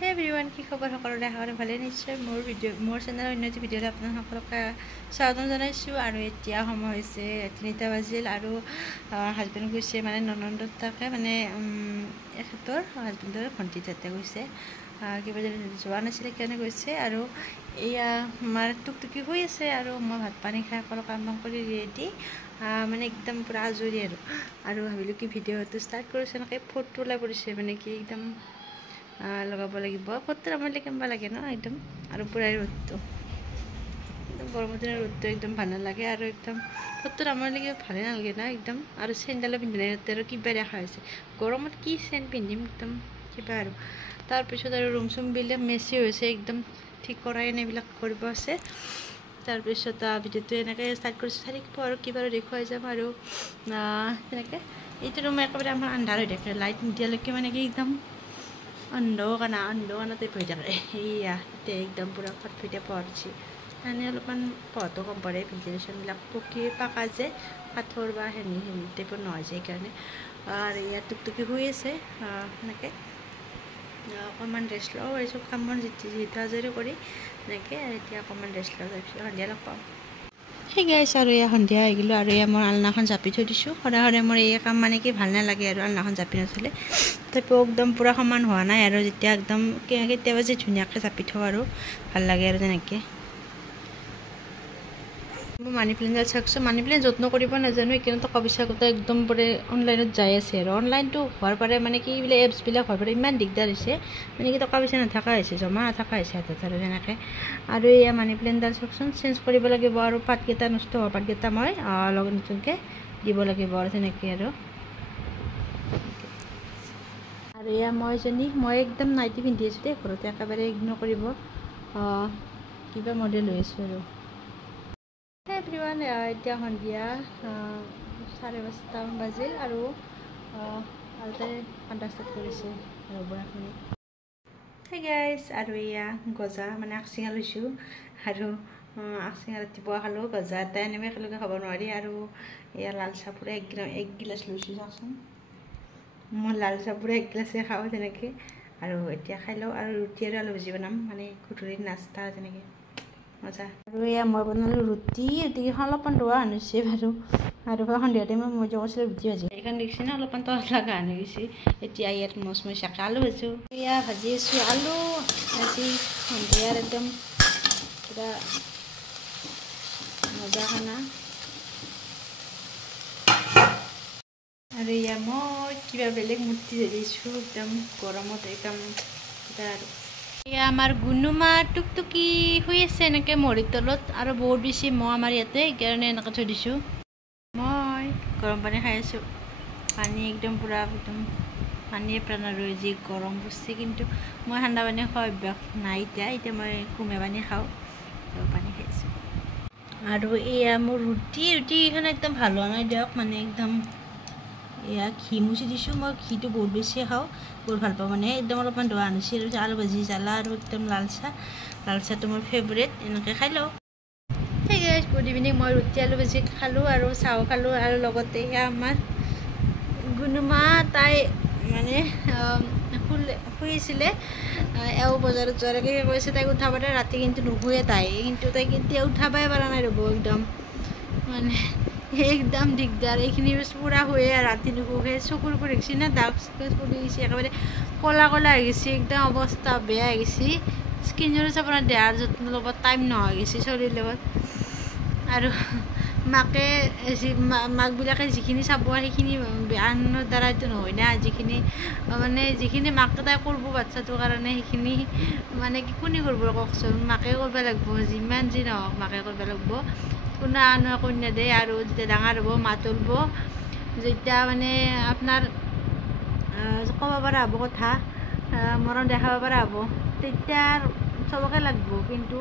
Hey everyone, কি খবৰ সকলোৰে আশা ভালে নিশ্চয় মোৰ চেনেলৰ অন্য এটি ভিডিঅ'ত আপোনালোক সকলোকে স্বাগতম জনাইছোঁ আৰু এতিয়া সময় হৈছে 3টা বাজিল আৰু হাজবেণ্ড গৈছে মানে ননন্দৰ তাকে মানে এখেতৰ হাজবেণ্ডৰ ভণ্টি তাতে গৈছে কিবা যদি যোৱা নাছিলে কাৰণে গৈছে আৰু এয়া আমাৰ টুকটুকি হৈ আছে আৰু মই ভাত পানী খাই সকলো কাম কৰি ৰেডি মানে একদম পুৰা আজৰি আৰু ভাবিলোঁ কি ভিডিঅ'টো ষ্টাৰ্ট কৰিছোঁ এনেকৈ ফটো ওলাই পৰিছে মানে কি একদম লগাব লাগিব ফটো আমাৰ কেনেবা লাগে ন একদম আৰু পুৰাই ৰ'দটো গৰমৰ দিনৰ ৰ'দটো একদম ভাল নালাগে আৰু একদম ফটো আমাৰ ভালে নালাগে না একদম আৰু চেণ্ডেলো পিন্ধিলে আৰু কিবা দেখা হৈছে গৰমত কি চেণ্ট পিন্ধিম একদম কিবা আৰু তাৰপিছত আৰু ৰুম চুমবিলাক মেচি হৈছে একদম ঠিক কৰাই এইবিলাক কৰিব আছে তাৰপিছত ভিডিঅ'টো এনেকৈ ষ্টাৰ্ট কৰিছোঁ চাই থাকিব আৰু কিবা দেখুৱাই যাম আৰু তেনেকৈ এইটো ৰুম একেবাৰে আমাৰ আন্ধাৰ হৈ থাকে লাইট নিদিয়ালৈকে মানে কি একদম অন্ধকানা টাইপ হৈ থাকে এইয়া এতিয়া একদম পূৰা ফটফটীয়া পঢ়িছে মানে অলপমান পঢ়াটো কম পৰে ভেন্টিলেশ্যনবিলাক পাকা যে কাঠৰ বা হেৰি টাইপৰ নহয় যে সেইকাৰণে আৰু ইয়াত টুকটুকি হৈ আছে এনেকৈ অকণমান ৰেষ্ট লওঁ এই চব কাম বন যিহেতু আজৰি কৰি এনেকৈ এতিয়া অকণমান ৰেষ্ট লওঁ তাৰপিছত সন্ধিয়া লগ পাওঁ সেই গাইছ আৰু এয়া সন্ধিয়া আহি গ'লোঁ আৰু এয়া মই আলনাখন জাপি থৈ দিছোঁ সদায় মোৰ এই কাম মানে কি ভাল নালাগে আৰু আলনাখন জাপি নথ'লে তথাপিও একদম পূৰা সমান হোৱা নাই আৰু যেতিয়া একদম কেতিয়াবা যে ধুনীয়াকৈ জাপি থওঁ আৰু ভাল লাগে আৰু তেনেকৈ মই মানি প্লেণ্টডাল চাওকচোন মানি প্লেণ্ট যত্ন কৰিব নাজানো সেইকাৰণে টকা পইচা গোটেই একদম পৰে অনলাইনত যাই আছে আৰু অনলাইনটো হোৱাৰ পাৰে মানে কি এইবিলাক এপছবিলাক হোৱাৰ পাৰে ইমান দিগদাৰ হৈছে মানে কি টকা পইচা নাথাকা হৈছে জমা নাথাকা হৈছে হাতত আৰু তেনেকৈ আৰু এয়া মানি প্লেণ্টডাল চাওকচোন চেঞ্জ কৰিব লাগিব আৰু পাতকেইটা নষ্ট হোৱা পাতকেইটা মই লগত নতুনকৈ দিব লাগিব আৰু তেনেকৈ আৰু এয়া মই একদম নাইটি পিন্ধি আছোঁ দেই ঘৰতে একেবাৰে ইগন'ৰ কৰিব কিবা মডেল হৈ আছোঁ আৰু এভৰিৱান এতিয়া সন্ধিয়া 5:30 বাজিল আৰু তাতে ঠাণ্ডা ষ্টাৰ্ট কৰিছে ৰ'বৰখিনি সেই গাইছ আৰু এয়া গজা মানে আগচিঙা লৈছোঁ আৰু আগচিঙা ৰাতিপুৱা খালোঁ গজা এটা এনেকৈ একেলগে খাব নোৱাৰি আৰু এয়া লাল চাহ পূৰা এক গিলাচ লৈছোঁ চাওকচোন মই লাল চাহ পূৰা এক গিলাচে খাওঁ তেনেকৈ আৰু এতিয়া খাই লওঁ আৰু ৰুটি আৰু আলু ভাজি বনাম মানে গধূলিৰ নাস্তা তেনেকৈ মজা আৰু এয়া মই বনালোঁ ৰুটিকেইখন অলপমান লোৱা হেন হৈছে বাৰু আৰু সন্ধিয়া টাইমত মই যে কৈছিলোঁ ৰুটি ভাজি এইখন দেখিছে ন অলপমান তলত লগা হেন হৈছে এতিয়া ইয়াত মচমচীয়াকৈ আলু ভাজোঁ এয়া ভাজি আছোঁ আলু ভাজি সন্ধিয়াৰ একদম পূৰা মজা খানা আৰু এয়া মই কিবা বেলেগ মূৰ্তি ধৰিছোঁ একদম গৰমত একদম কিবা আৰু এয়া আমাৰ গুণুমা টুকটুকি শুই আছে এনেকৈ মৰিৰ তলত আৰু বহুত বেছি মহ আমাৰ ইয়াতে সেইকাৰণে এনেকৈ থৈ দিছোঁ মই গৰম পানী খাই আছোঁ পানী একদম পূৰা একদম পানীয়ে প্ৰাণ আৰু যি গৰম পৰিছে কিন্তু মই ঠাণ্ডা পানী খোৱা অভ্যাস নাই এতিয়া মই কুহুমীয়া পানী খাওঁ আৰু পানী খাইছোঁ আৰু এয়া মোৰ ৰুটিকেইখন একদম ভাল হোৱা নাই দিয়ক মানে একদম এয়া ঘি মুচি দিছোঁ মই ঘিটো বহুত বেছি খাওঁ বহুত ভাল পাওঁ মানে একদম অলপমান ধোৱা আনিছে আৰু আলু ভাজি জ্বালা আৰু একদম লাল চাহটো মোৰ ফেভৰেট এনেকৈ খাই লওঁ ঠিক আছে গুড ইভিনিং মই ৰুটি আলু ভাজি খালোঁ আৰু চাহো খালোঁ আৰু লগতে এয়া আমাৰ গুণুমা তাই মানে শুই আছিলে এওঁ বজাৰত যোৱালৈকে কৈছে তাইক উঠাব দে ৰাতি কিন্তু নুশুৱে তাই কেতিয়া উঠাবই পৰা নাই ৰ'ব একদম মানে একদম দিগদাৰ এইখিনি পূৰা শুৱে ৰাতি নুশুৱে চকুৰ দেখিছে না ডাৰ্ক চকুৰ দেখিছে একেবাৰে ক'লা হৈ গৈছে একদম অৱস্থা বেয়া হৈ গৈছে স্কিনৰ আপোনাৰ দেহাৰ যত্ন ল'ব টাইম নোহোৱা গৈছে ছোৱালীৰ লগত আৰু মাকবিলাকে যিখিনি চাব সেইখিনি আনৰ দ্বাৰাইতো নহয় না যিখিনি মাকে তাই কৰিব বাচ্ছাটোৰ কাৰণে সেইখিনি মানে কি কোনে কৰিব কওকচোন মাকে কৰিব লাগিব যিমান যি নহওক মাকে কৰিব লাগিব কোনো আনো একো নেদেয় আৰু যেতিয়া ডাঙৰ হ'ব মাত তুলিব যেতিয়া মানে আপোনাৰ ক'ব পৰা হ'ব কথা মৰম দেখাব পৰা হ'ব তেতিয়া চবকে লাগিব কিন্তু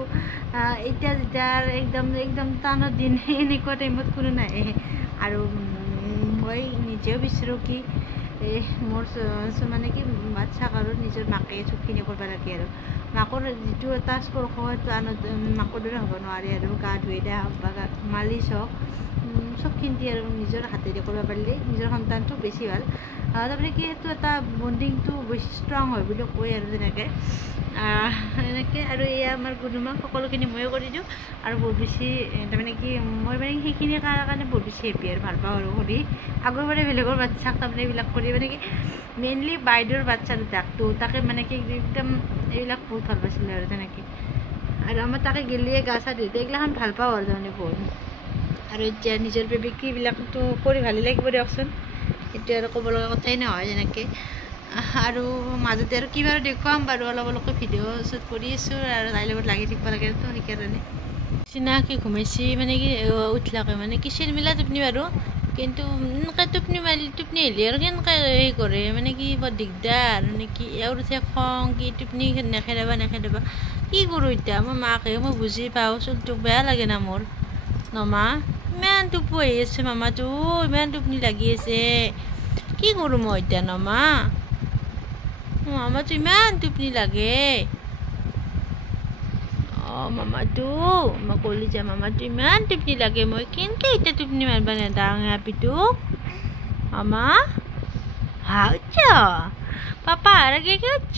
এতিয়া যেতিয়া একদম টানৰ দিন এনেকুৱা টাইমত কোনো নাহে আৰু মই নিজেও বিচাৰোঁ কি মোৰ মানে কি বাচ্ছাক আৰু নিজৰ মাকে চবখিনি কৰিব লাগে আৰু মাকৰ যিটো এটা স্পৰ্শ সেইটো আনত মাকৰ দৰে হ'ব নোৱাৰে আৰু গা ধুই দিয়া হওক বা মালিচ হওক চবখিনি আৰু নিজৰ হাতেৰে কৰিব পাৰিলে নিজৰ সন্তানটো বেছি ভাল তাৰমানে কি সেইটো এটা বণ্ডিংটো বেছি ষ্ট্ৰং হয় বুলি কয় আৰু তেনেকৈ এনেকৈ আৰু এয়া আমাৰ গুণুমাক সকলোখিনি ময়ে কৰি দিওঁ আৰু বহুত বেছি তাৰমানে কি মই মানে সেইখিনি কাৰণে বহুত বেছি হেপী আৰু ভাল পাওঁ আৰু কৰি আগৰ মানে বেলেগৰ বাচ্চাক তাৰমানে এইবিলাক কৰি মানে কি মেইনলি বাইদেউৰ বাচ্চা দুটাকে মানে কি একদম এইবিলাক বহুত ভাল পাইছিলোঁ আৰু তেনেকৈ আৰু আমাৰ তাকে গেলিয়ে গা চা ধুই এইগিলাখন ভাল পাওঁ আৰু তাৰমানে বহুত আৰু এতিয়া নিজৰ বেবীবিলাকতো কৰি ভালেই লাগিব দিয়কচোন সেইটো আৰু ক'ব লগা কথাই নহয় যেনেকৈ আৰু মাজতে আৰু কিবা দেখুৱাম বাৰু অলপ অলপকৈ ভিডিঅ' শ্বুট কৰি আছোঁ আৰু তাইৰ লগত লাগি থাকিব লাগে তো সেইকাৰণে চিনাকি ঘুমাইছি মানে কি উঠলাকে মানে কি চিলমিলা টোপনি বাৰু কিন্তু এনেকৈ টোপনি আহিলে আৰু কেনেকৈ হেৰি কৰে মানে কি বৰ দিগদাৰ মানে কি এওঁৰ উঠে খং কি টোপনি নেখেদাবা কি কৰোঁ এতিয়া মই মাকে মই বুজি পাওঁ চলটো বেয়া লাগে না মোৰ নমা ইমান টোপনি আহি আছে মামাটো ইমান টোপনি লাগি আছে কি কৰোঁ মই এতিয়া নমা মামাটো ইমান টোপনি লাগে মামাটো মই ক'লি যে মামাটো ইমান টোপনি লাগে মই কেনেকৈ এতিয়া টোপনি মাৰিব নেদাওঁ হাপিটোক মামা হাউচ পাপা আগে কি হচ্ছ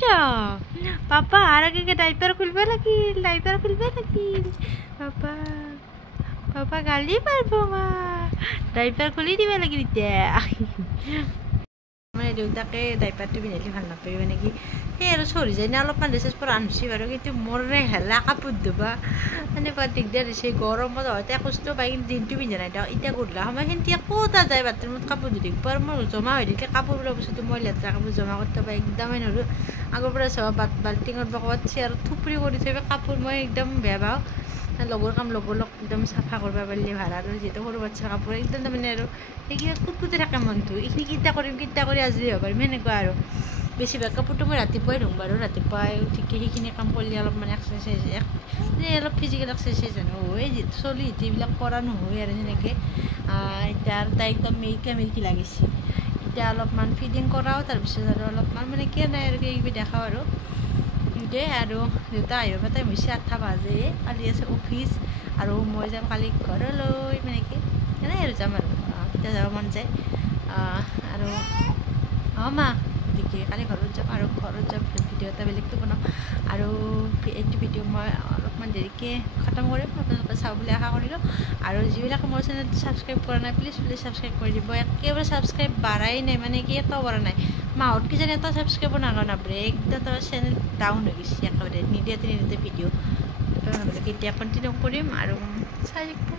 পাপা আগে ডাইপার খুলবে লাগিল পাপা গালি পারবো মা ডাইপার খুলি দিবা লাগিল এতিয়া মানে দেউতাকে ডাইপাৰটো পিন্ধালে ভাল নাপায় মানে কি সেই আৰু চৰি যায় না অলপমান ড্ৰেছেছ পৰা আনিছে বাৰু কিন্তু মোৰ হেলা কাপোৰ ধুবা মানে বৰ দিগদাৰ দিছে গৰমত হয়তো কষ্ট পাই কিন্তু দিনটো পিন্ধা নাই এতিয়া গধূলা সময় সেনেকৈ ক'তা যায় বাথৰুমত কাপোৰ ধুই থাকিব আৰু মোৰ জমা হৈ থাকিলে কাপোৰবিলাক বস্তুটো মই লেতেৰা কাপোৰ জমা কৰি থ'ব একদমেই নোৱাৰোঁ আগৰ পৰা চাব বাল্টিঙত বা ক'ৰবাত চেয়াৰত থুপৰি কৰি থৈ কাপোৰ মই একদম বেয়া পাওঁ লগৰ কাম লগৰ একদম চাফা কৰিব পাৰিলে ভাল আৰু যিহেতু সৰু বাচ্ছাৰ কাপোৰ একদম তাৰমানে আৰু সেইখিনি কুটকুটি থাকে মনটো এইখিনি কিটা কৰি আজৰি হ'ব পাৰিম সেনেকুৱা আৰু বেছিভাগ কাপোৰটো মই ৰাতিপুৱাই ধুম বাৰু ৰাতিপুৱাই উঠিকে সেইখিনি কাম কৰিলে অলপ মানে এক্সাৰচাইজ অলপ ফিজিকেল এক্সাৰচাইজ নহয় যিহেতু চলি এইবিলাক কৰা নহয় আৰু সেনেকৈ এতিয়া আৰু তাই একদম মিল্কি লাগিছে এতিয়া অলপমান ফিডিং কৰাওঁ তাৰপিছত আৰু অলপমান মানে কি নাই আৰু কিবা দেখাওঁ আৰু আৰু দেউতা আহিব তাই হৈছে 8টা বাজে কালি আছে অফিচ আৰু মই যাম কালি ঘৰলৈ মানে কি এনেই আৰু যাম আৰু কেতিয়া যাব মন যায় আৰু মা গতিকে কালি ঘৰত যাম আৰু ঘৰত যাম ভিডিঅ' এটা বেলেগকৈ বনাম আৰু এইটো ভিডিঅ' মই অলপমান দেৰিকৈ খতম কৰিম আপোনালোকে চাওঁ বুলি আশা কৰিলোঁ আৰু যিবিলাকে মোৰ চেনেলটো ছাবস্ক্ৰাইব কৰা নাই প্লিজ ছাবস্ক্ৰাইব কৰি দিব একেবাৰে ছাবস্ক্ৰাইব বাঢ়াই নাই মানে কি এটাও কৰা নাই মাহত কিজানি এটা ছাবস্ক্ৰাইবৰ নাপাৰে একদম চেনেল ডাউন হৈ গৈছে একেবাৰে নিদিয়াতে ভিডিঅ' কেতিয়া কণ্টিনিউ কৰিম আৰু চাই থাকিব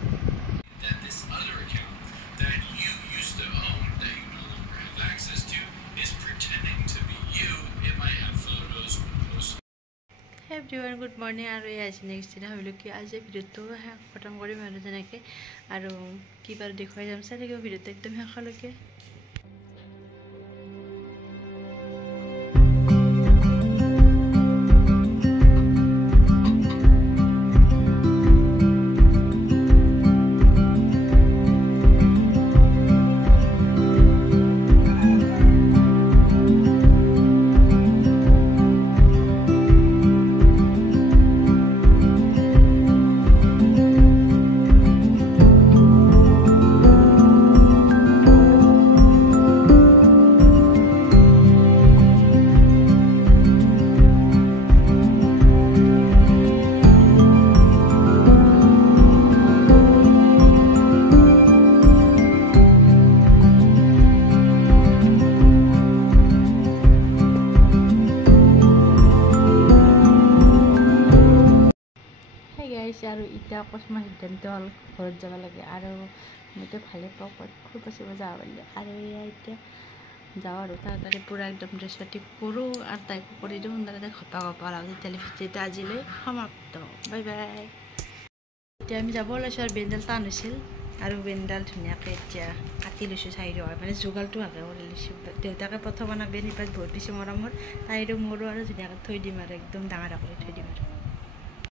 এভৰিৱান গুড মৰ্ণিং আৰু এই আজি নেক্সট দিনা ভাবিলোঁ কি আজি ভিডিঅ'টো খতম কৰিম আৰু যেনেকৈ আৰু কিবা দেখুৱাই যাম চাই থাকিব ভিডিঅ'টো একদম শেষলৈকে আৰু এতিয়া অকস্মাত সিদ্ধান্ত হ'ল ঘৰত যাব লাগে আৰু মইতো ভালে পাওঁ খুব বাচিব যাব পাৰিলে আৰু এয়া এতিয়া যাওঁ আৰু তাড়াতাড়ি পূৰা একদম ড্ৰেছ পাতি কৰোঁ আৰু তাইকো কৰি দিওঁ সোনকালে ঘপা আৰু তেতিয়াহ'লে ভিডিঅ'টো আজিলৈ সমাপ্ত বাই বাই এতিয়া আমি যাব ওলাইছোঁ আৰু বেণ্ডাল টান হৈছিল আৰু বেণ্ডাল ধুনীয়াকৈ এতিয়া কাটি লৈছোঁ চাইডৰ মানে যোগালটো ভালকৈ কৰি লৈছোঁ দেউতাকে প্ৰথম অনা বেণ্ড সিপাত বহুত বেছি মৰমৰ তাইৰো মোৰো আৰু ধুনীয়াকৈ থৈ দিম আৰু একদম ডাঙৰ কৰি থৈ দিম আৰু